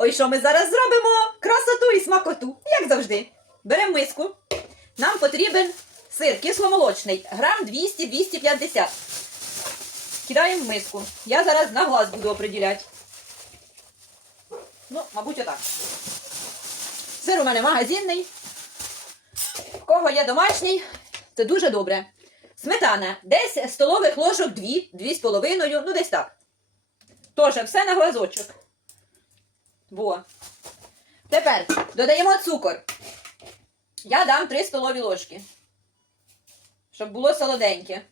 Ой, що ми зараз зробимо? Красоту і смакоту, як завжди. Беремо миску. Нам потрібен сир кисломолочний, грам 200-250. Кидаємо в миску. Я зараз на глаз буду оприділяти. Ну, мабуть, отак. Сир у мене магазинний. В кого є домашній, це дуже добре. Сметана. Десь столових ложок 2, 2,5, ну десь так. Тоже все на глазочок. Во. Тепер додаємо цукор. Я дам 3 столові ложки. Щоб було солоденьке.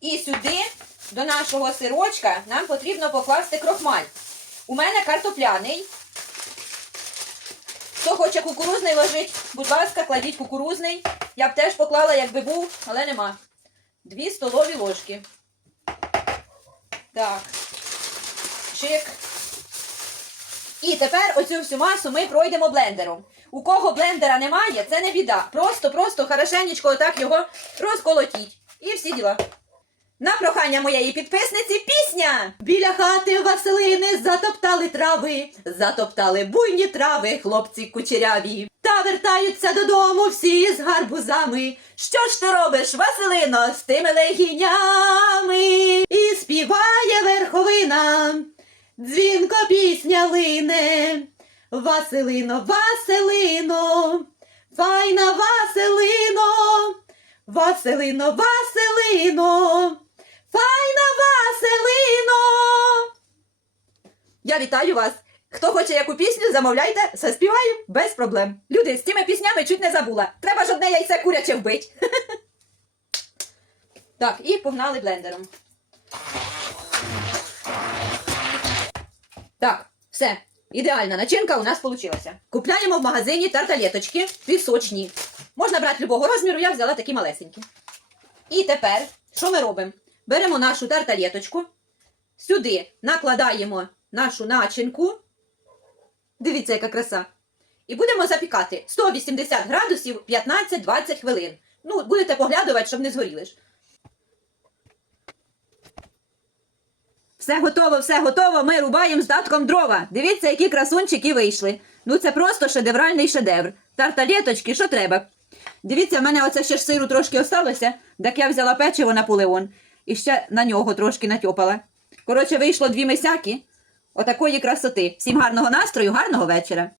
І сюди, до нашого сирочка, нам потрібно покласти крохмаль. У мене картопляний. Хто хоче кукурузний ложить, будь ласка, кладіть кукурузний. Я б теж поклала, якби був, але нема. Дві столові ложки. Так. Чик. І тепер оцю всю масу ми пройдемо блендером. У кого блендера немає, це не біда. Просто-просто хорошенечко отак його розколотіть. І всі діла. На прохання моєї підписниці пісня. Біля хати Василини затоптали трави, затоптали буйні трави, хлопці кучеряві. Та вертаються додому всі з гарбузами. Що ж ти робиш, Василино, з тими легінями? І співає верховина, дзвінко пісня лине. Василино, Василино, файна Василино, Василино, Василино, файна Василино. Я вітаю вас. Хто хоче яку пісню, замовляйте, заспіваю без проблем. Люди, з цими піснями чуть не забула. Треба ж одне яйце куряче вбить. Так, і погнали блендером. Так, все. Ідеальна начинка у нас вийшла. Купляємо в магазині тарталеточки пісочні. Можна брати любого розміру, я взяла такі малесенькі. І тепер, що ми робимо? Беремо нашу тарталеточку, сюди накладаємо нашу начинку. Дивіться, яка краса. І будемо запікати 180 градусів 15-20 хвилин. Ну, будете поглядувати, щоб не згоріли ж. Все готово, все готово. Ми рубаємо з датком дрова. Дивіться, які красунчики вийшли. Ну це просто шедевральний шедевр. Тарталеточки, що треба. Дивіться, в мене оце ще ж сиру трошки осталося, так я взяла печиво Наполеон і ще на нього трошки натьопала. Коротше, вийшло дві мисяки. Отакої красоти. Всім гарного настрою, гарного вечора.